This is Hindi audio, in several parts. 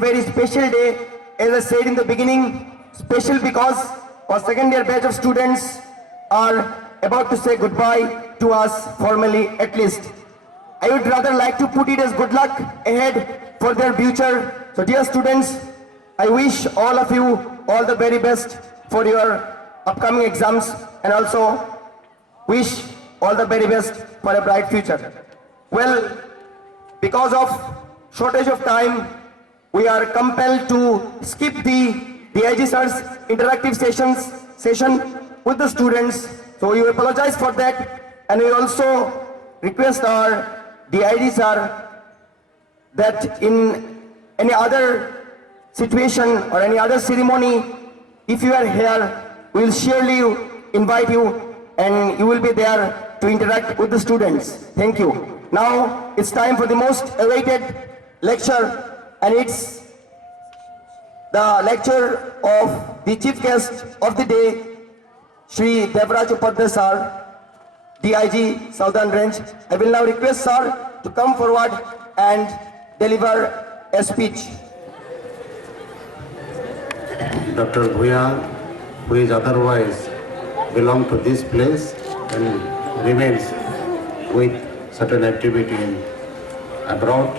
Very special day, as I said in the beginning, special because our second year batch of students are about to say goodbye to us formally at least. I would rather like to put it as good luck ahead for their future. So dear students, I wish all of you all the very best for your upcoming exams and also wish all the very best for a bright future. Well, because of shortage of time, we are compelled to skip the DIG sir's interactive session with the students. So we apologize for that, and we also request our DIG sir that in any other situation or any other ceremony, if you are here, we will surely invite you and you will be there to interact with the students. Thank you. Now it's time for the most awaited lecture, and it's the lecture of the chief guest of the day, Shri Devraj Upadhyay sir, DIG Southern Range. I will now request sir to come forward and deliver a speech. Dr. Bhuyan, who is otherwise belong to this place and remains with certain activity in abroad.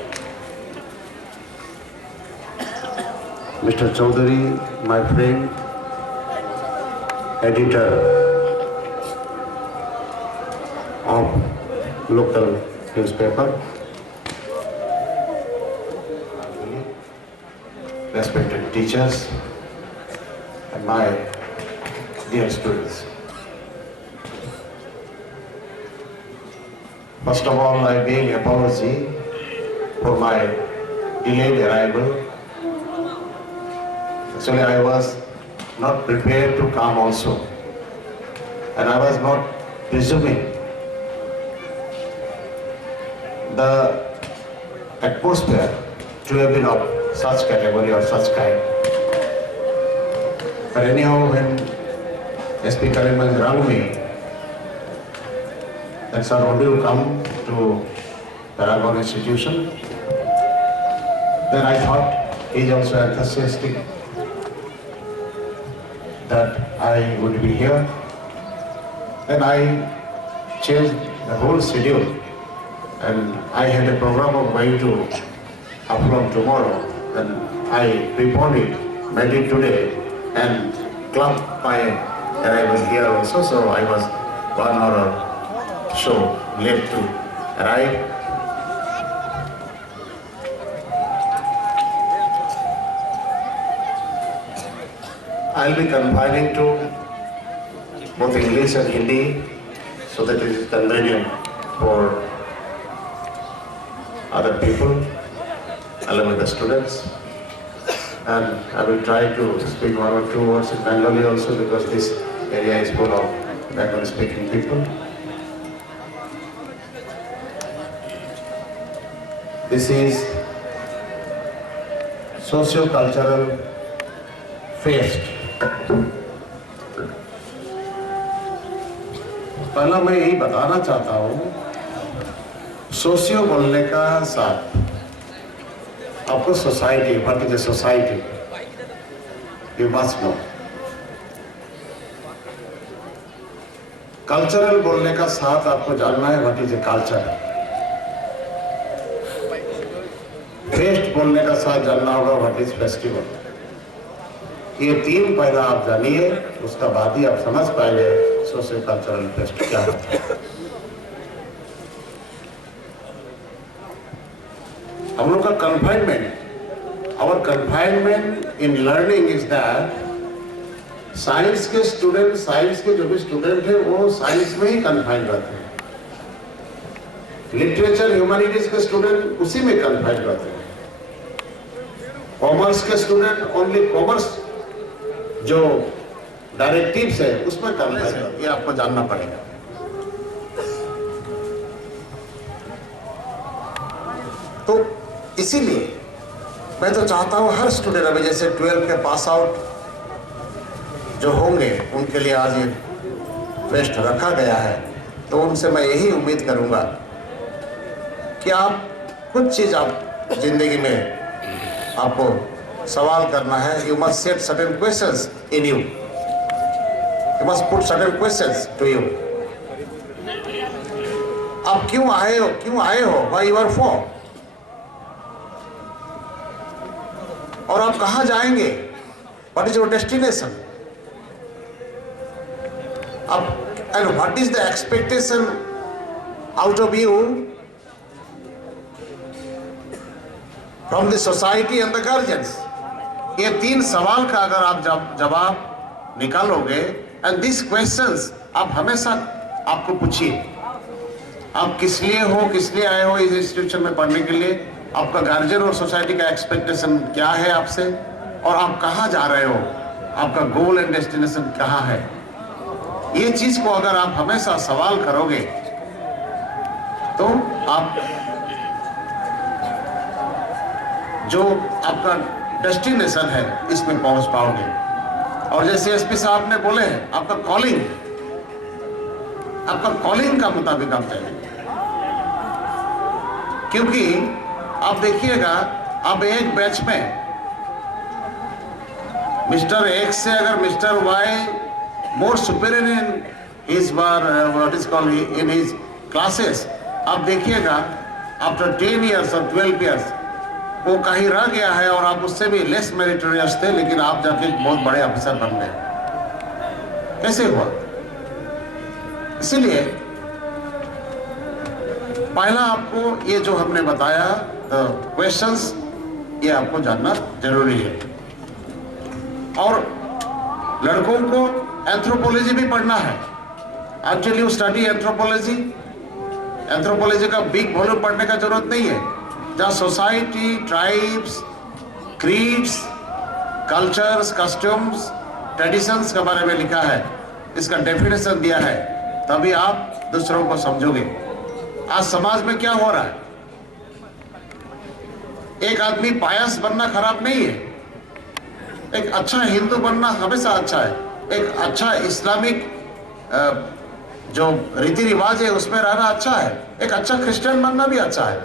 Mr. Chaudhary, my friend, editor of local newspaper, respected teachers, and my dear students. First of all, I beg apology for my delayed arrival. Actually, I was not prepared to come also, and I was not presuming the atmosphere to have been of such category or such kind. But anyhow, when SP Kariman rang me, that sir, would you come to Paragon Institution? Then I thought he is also enthusiastic that I would be here. Then I changed the whole schedule, and I had a program of going to Haflong tomorrow. Then I preponed it, made it today, and clubbed my arrival here also. So I was 1 hour or so late to arrive. I'll be confining to both English and Hindi so that it is convenient for other people along with the students. And I will try to speak 1 or 2 words in Bengali also, because this area is full of Bengali speaking people. This is socio-cultural feast. पहला मैं यही बताना चाहता हूँ, सोशियो बोलने का साथ आपको society, what is a society, you must know. Cultural बोलने का साथ आपको जानना है, what is a culture. Fest बोलने का साथ जानना होगा, व्हाट इज फेस्टिवल. ये 3 पहला आप जानिए, उसका बाद ही आप समझ पाएंगे सोशियो कल्चरल फेस्ट क्या होता है. हम लोग का confinement, our confinement in learning is that science के स्टूडेंट, साइंस के जो भी स्टूडेंट है वो साइंस में ही कन्फाइन रहते हैं. लिटरेचर ह्यूमैनिटीज के स्टूडेंट उसी में कन्फाइन रहते हैं. कॉमर्स के स्टूडेंट ओनली कॉमर्स जो डायरेक्टिव्स है उसमें कन्फाइन रहते हैं. ये आपको जानना पड़ेगा. तो इसीलिए मैं तो चाहता हूं हर स्टूडेंट, अभी जैसे 12 के पास आउट जो होंगे उनके लिए आज ये फेस्ट रखा गया है, तो उनसे मैं यही उम्मीद करूंगा कि आप कुछ चीज़ आप जिंदगी में आपको सवाल करना है, you must set certain questions in you, you must put certain questions to you. आप क्यों आए हो, व्हाई यू आर फॉर, और आप कहां जाएंगे, व्हाट इज योर डेस्टिनेशन, अब and what is the expectation out of you from the society and the guardians. ये 3 सवाल का अगर आप जवाब निकालोगे, एंड दिस क्वेश्चंस आप हमेशा आपको पूछिए, आप किस लिए हो, किस लिए आए हो इस इंस्टीट्यूशन में पढ़ने के लिए, आपका गार्जियन और सोसाइटी का एक्सपेक्टेशन क्या है आपसे, और आप कहाँ जा रहे हो, आपका गोल एंड डेस्टिनेशन कहाँ है। ये चीज को अगर आप हमेशा सवाल करोगे तो आप जो आपका डेस्टिनेशन है इसमें पहुंच पाओगे। और जैसे एसपी साहब ने बोले हैं, आपका कॉलिंग का मुताबिक आप चलेंगे, क्योंकि आप देखिएगा, अब एक बैच में मिस्टर एक्स से अगर mister Y more superior in his what is called in his classes, आप देखिएगा आफ्टर 10 years और 12 years वो कहीं रह गया है और आप उससे भी लेस मेरिटोरियस थे, लेकिन आप जाके बहुत बड़े ऑफिसर बन गए। कैसे हुआ? इसीलिए पहला आपको ये जो हमने बताया क्वेश्चंस, ये आपको जानना जरूरी है। और लड़कों को एंथ्रोपोलॉजी भी पढ़ना है। एक्चुअली यू स्टडी एंथ्रोपोलॉजी का बिग वॉल्यूम पढ़ने का जरूरत नहीं है, जहाँ society, tribes, creeds, cultures, customs, traditions के बारे में लिखा है, इसका डेफिनेशन दिया है, तभी आप दूसरों को समझोगे। आज समाज में क्या हो रहा है, एक आदमी पायस बनना खराब नहीं है, एक अच्छा हिंदू बनना हमेशा अच्छा है, एक अच्छा इस्लामिक जो रीति रिवाज है उसमें रहना अच्छा है, एक अच्छा क्रिश्चियन बनना भी अच्छा है,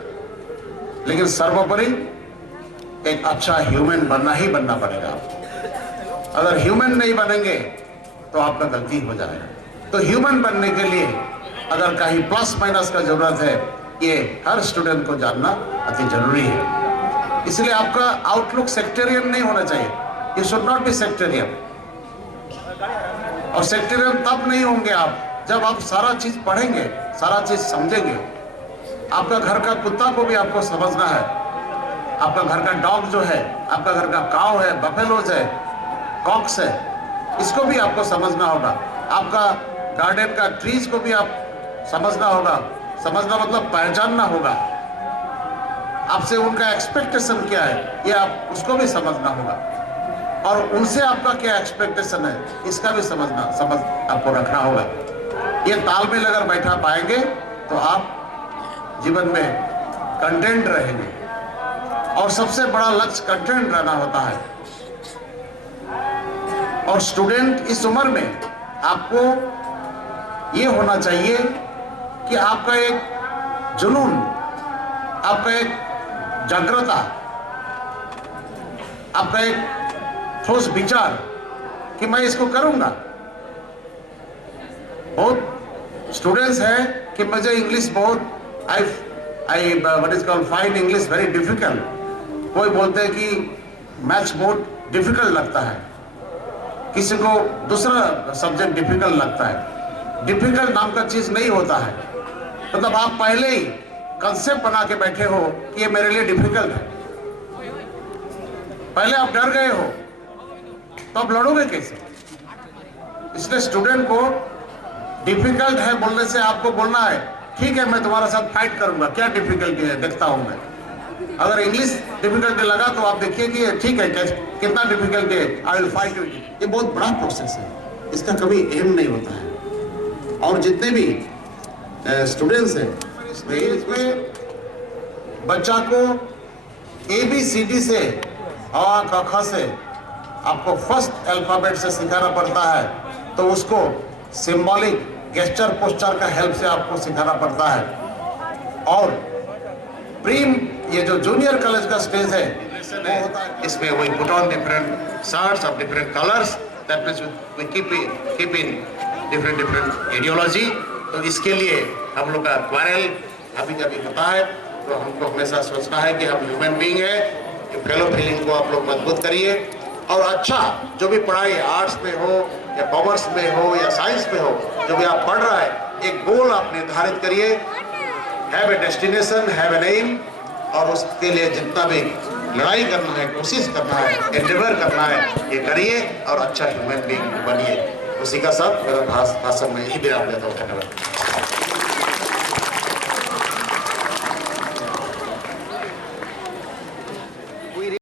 लेकिन सर्वोपरि एक अच्छा ह्यूमन बनना पड़ेगा। अगर ह्यूमन नहीं बनेंगे तो आपका गलती हो जाएगा। तो ह्यूमन बनने के लिए अगर कहीं प्लस माइनस का जरूरत है, ये हर स्टूडेंट को जानना अति जरूरी है। इसलिए आपका आउटलुक सेक्टेरियन नहीं होना चाहिए, you should not be sectarian. और सेक्टेरियन तब नहीं होंगे आप जब आप सारा चीज पढ़ेंगे, सारा चीज समझेंगे। आपका घर का कुत्ता को भी आपको समझना है, आपका घर का डॉग जो है, आपका घर का काऊ है, बफेलोज है, कॉक्स है, इसको भी आपको समझना होगा। आपका गार्डन का ट्रीज को भी आप समझना होगा। समझना मतलब पहचानना होगा। आपसे उनका एक्सपेक्टेशन क्या है, ये आप उसको भी समझना होगा, और उनसे आपका क्या एक्सपेक्टेशन है, इसका भी समझ आपको रखना होगा। ये तालमेल अगर बैठा पाएंगे तो आप जीवन में कंटेंट रहेंगे, और सबसे बड़ा लक्ष्य कंटेंट रहना होता है। और स्टूडेंट इस उम्र में आपको ये होना चाहिए कि आपका एक जुनून, आपका एक जागृता, आपका एक ठोस विचार कि मैं इसको करूंगा। बहुत स्टूडेंट्स हैं कि मुझे इंग्लिश बहुत I what is called find English very difficult. कोई बोलते हैं कि मैथ्स बहुत डिफिकल्ट लगता है, किसी को दूसरा सब्जेक्ट डिफिकल्ट लगता है। डिफिकल्ट नाम का चीज नहीं होता है, मतलब आप पहले ही कंसेप्ट बना के बैठे हो कि ये मेरे लिए डिफिकल्ट है, पहले आप डर गए हो, तो आप लड़ोगे कैसे? इसलिए स्टूडेंट को डिफिकल्ट है बोलने से आपको बोलना है ठीक है मैं तुम्हारा साथ फाइट करूंगा, क्या डिफिकल्टी है देखता हूं मैं। अगर इंग्लिश डिफिकल्टी लगा तो आप देखिए कि ठीक है कितना डिफिकल्टी है, I will fight with it. ये बहुत बड़ा प्रोसेस है, इसका कभी एम नहीं होता है। और जितने भी स्टूडेंट्स हैं इसमें बच्चा को ABCD से अ क ख से आपको फर्स्ट अल्फाबेट से सिखाना पड़ता है, तो उसको सिंबॉलिक गेस्चर पोस्चर का हेल्प से आपको सिखाना पड़ता है। और प्रीम ये जो जूनियर कॉलेज का स्टेज है सेशन है, इसमें we put on different shirts of different colors. That means we keep in different ideology. तो इसके लिए हम लोग का क्वारल अभी कभी होता है, तो हमको हमेशा सोचना है कि हम ह्यूमन बीइंग है, फेलो फीलिंग को आप लोग मजबूत करिए और अच्छा जो भी पढ़ाई आर्ट्स में हो या कॉमर्स में हो या साइंस में हो, जो भी आप पढ़ रहा है, एक गोल आप निर्धारित करिए, have a destination, have an aim, और उसके लिए जितना भी लड़ाई करना है, कोशिश करना है, एंडेवर करना है, ये करिए और अच्छा ह्यूमन बीइंग बनिए। उसी का साथ मेरा भाषण में यही विराम देता हूँ। धन्यवाद।